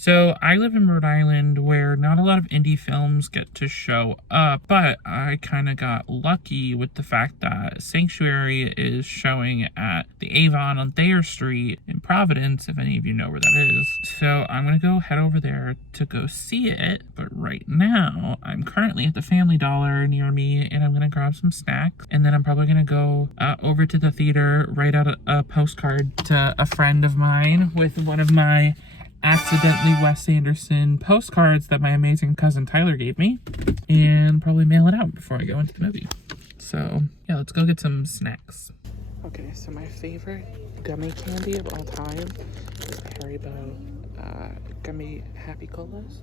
So I live in Rhode Island where not a lot of indie films get to show up, but I kind of got lucky with the fact that Sanctuary is showing at the Avon on Thayer Street in Providence, if any of you know where that is. So I'm going to go head over there to go see it, but right now I'm currently at the Family Dollar near me and I'm going to grab some snacks, and then I'm probably going to go over to the theater, write out a postcard to a friend of mine with one of my accidentally Wes Anderson postcards that my amazing cousin Tyler gave me, and probably mail it out before I go into the movie. So yeah, let's go get some snacks. Okay, so my favorite gummy candy of all time is Haribo gummy Happy Colas,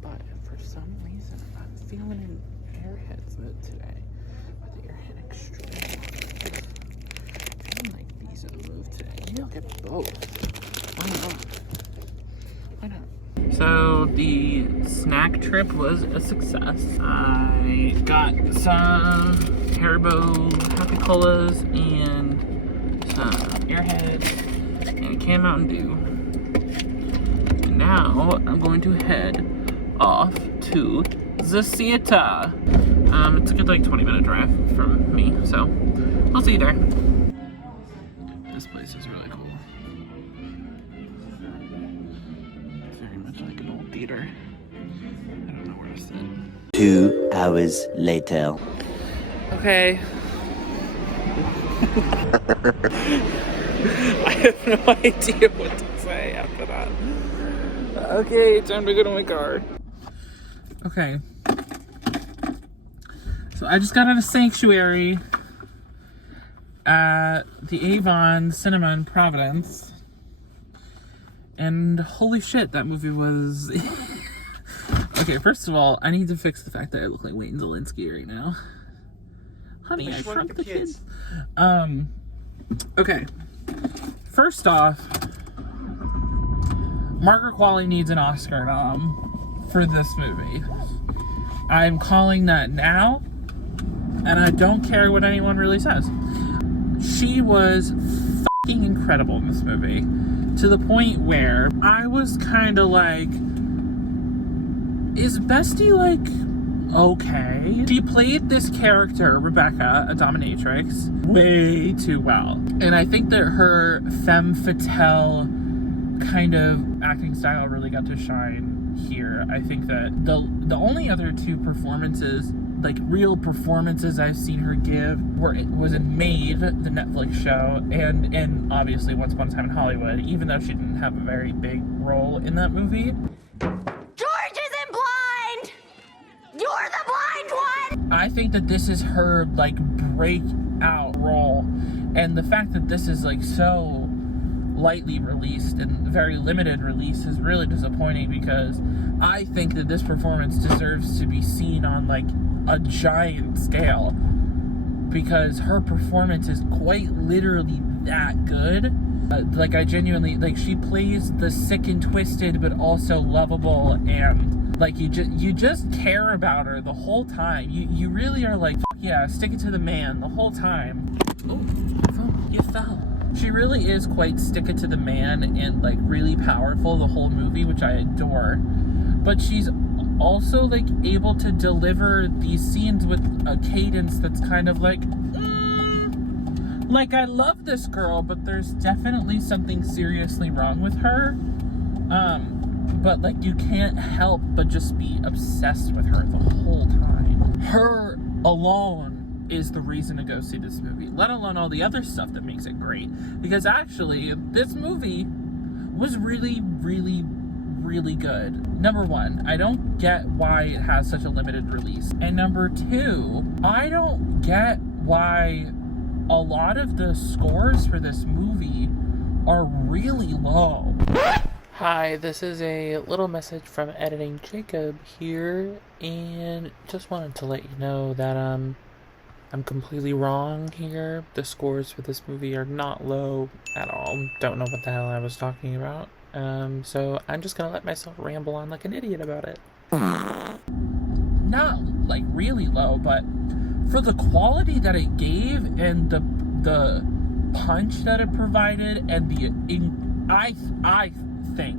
but for some reason I'm feeling in Airheads mood today with the Airhead Extreme. I feel like these are the move today. Maybe I'll get both. Why not? So the snack trip was a success. I got some Haribo Happy Colas and some Airheads and a can Mountain Dew. And now I'm going to head off to the theater. It's a good like 20-minute drive from me, so I'll see you there. This place is really cool. Like an old theater. I don't know where to sit. 2 hours later. Okay. I have no idea what to say after that. Okay, time to go to my car. Okay. So I just got out of Sanctuary at the Avon Cinema in Providence. And holy shit, that movie was... Okay, first of all, I need to fix the fact that I look like Wayne Zielinski right now. Honey, I shrunk the kids. Okay. First off, Margaret Qualley needs an Oscar nom for this movie. I'm calling that now, and I don't care what anyone really says. She was fucking incredible in this movie. To the point where I was kind of like, is Bestie like okay? She played this character, Rebecca, a dominatrix, way too well. And I think that her femme fatale kind of acting style really got to shine here. I think that the only other two performances, like real performances I've seen her give was in Maid, the Netflix show, and obviously Once Upon a Time in Hollywood, even though she didn't have a very big role in that movie. George isn't blind! You're the blind one! I think that this is her like breakout role, and the fact that this is like so lightly released and very limited release is really disappointing, because I think that this performance deserves to be seen on like a giant scale, because her performance is quite literally that good. Like I genuinely, like, she plays the sick and twisted but also lovable, and like you just care about her the whole time. You really are like, yeah, stick it to the man the whole time. Oh, you fell. She really is quite stick it to the man and like really powerful the whole movie, which I adore. But she's also like able to deliver these scenes with a cadence that's kind of like I love this girl, but there's definitely something seriously wrong with her. But like you can't help but just be obsessed with her the whole time. Her alone is the reason to go see this movie, let alone all the other stuff that makes it great. Because actually, this movie was really, really, really good. Number one, I don't get why it has such a limited release. And number two, I don't get why a lot of the scores for this movie are really low. Hi, this is a little message from Editing Jacob here, and just wanted to let you know that I'm completely wrong here. The scores for this movie are not low at all. Don't know what the hell I was talking about. So I'm just gonna let myself ramble on like an idiot about it. Not like really low, but for the quality that it gave and the punch that it provided and I think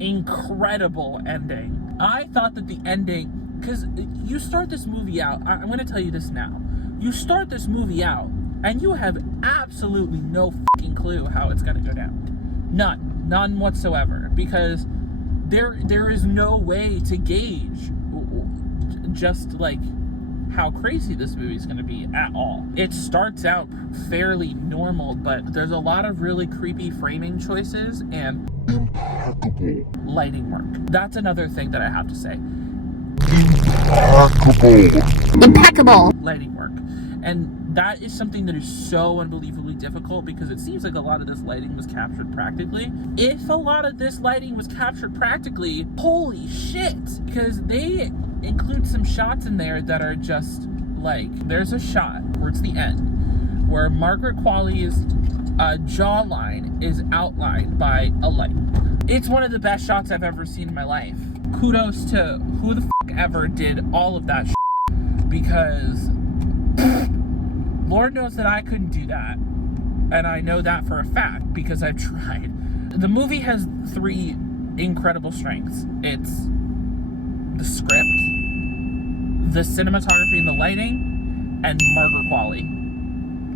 incredible ending. I thought that the ending, because you start this movie out, I'm going to tell you this now. You start this movie out, and you have absolutely no fucking clue how it's going to go down. None whatsoever. Because there is no way to gauge just like how crazy this movie is going to be at all. It starts out fairly normal, but there's a lot of really creepy framing choices and impeccable lighting work. That's another thing that I have to say. Impeccable lighting work. And that is something that is so unbelievably difficult because it seems like a lot of this lighting was captured practically. If a lot of this lighting was captured practically, holy shit! Because they include some shots in there that are just like, there's a shot towards the end where Margaret Qualley's jawline is outlined by a light. It's one of the best shots I've ever seen in my life. Kudos to who the fuck ever did all of that because Lord knows that I couldn't do that. And I know that for a fact because I've tried. The movie has 3 incredible strengths. It's the script, the cinematography and the lighting, and Margaret Qualley.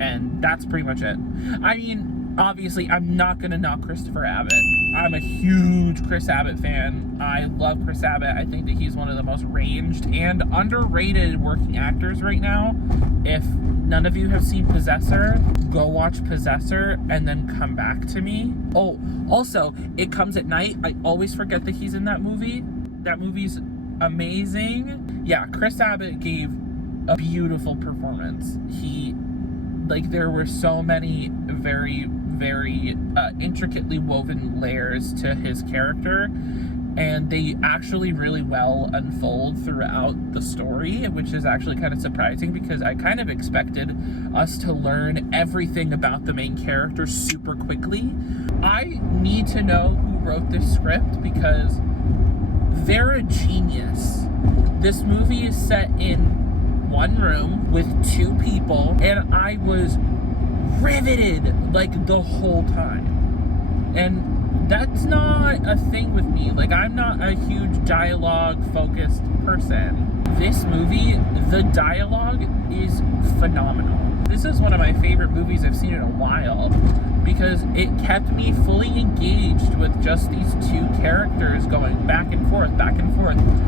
And that's pretty much it. I mean, obviously, I'm not going to knock Christopher Abbott. I'm a huge Chris Abbott fan. I love Chris Abbott. I think that he's one of the most ranged and underrated working actors right now. If none of you have seen Possessor, go watch Possessor and then come back to me. Oh, also, It Comes at Night. I always forget that he's in that movie. That movie's amazing. Yeah, Chris Abbott gave a beautiful performance. There were so many very, very intricately woven layers to his character, and they actually really well unfold throughout the story, which is actually kind of surprising because I kind of expected us to learn everything about the main character super quickly. I need to know who wrote this script because they're a genius. This movie is set in one room with 2 people, and I was riveted like the whole time. And that's not a thing with me. Like, I'm not a huge dialogue focused person. This movie, the dialogue is phenomenal. This is one of my favorite movies I've seen in a while because it kept me fully engaged with just these 2 characters going back and forth,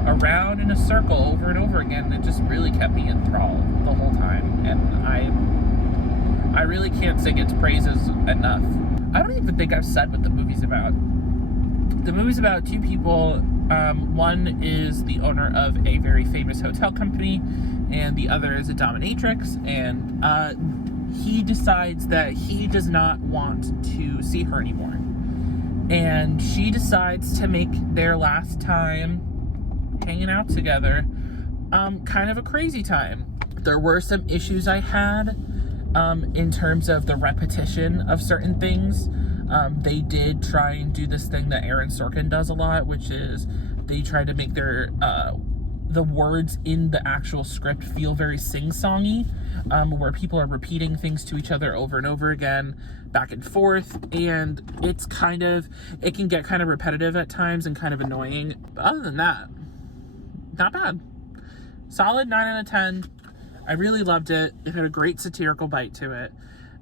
around in a circle over and over again. It just really kept me enthralled the whole time, and I really can't sing its praises enough. I don't even think I've said what the movie's about. The movie's about 2 people. One is the owner of a very famous hotel company, and the other is a dominatrix, and he decides that he does not want to see her anymore. And she decides to make their last time hanging out together kind of a crazy time. There were some issues I had in terms of the repetition of certain things. They did try and do this thing that Aaron Sorkin does a lot, which is they try to make their the words in the actual script feel very sing-songy, where people are repeating things to each other over and over again, back and forth, and it can get kind of repetitive at times and kind of annoying. But other than that, not bad. Solid 9 out of 10. I really loved it. It had a great satirical bite to it.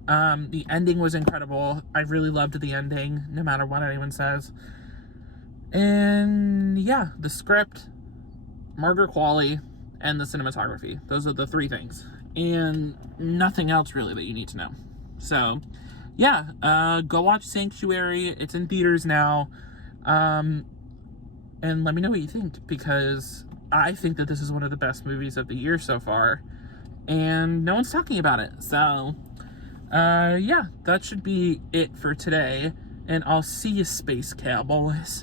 The ending was incredible. I really loved the ending, no matter what anyone says. And yeah, the script, Margaret Qualley, and the cinematography. Those are the 3 things. And nothing else really that you need to know. So, yeah, go watch Sanctuary. It's in theaters now. And let me know what you think, because I think that this is one of the best movies of the year so far. And no one's talking about it. So, yeah, that should be it for today. And I'll see you, Space Cowboys.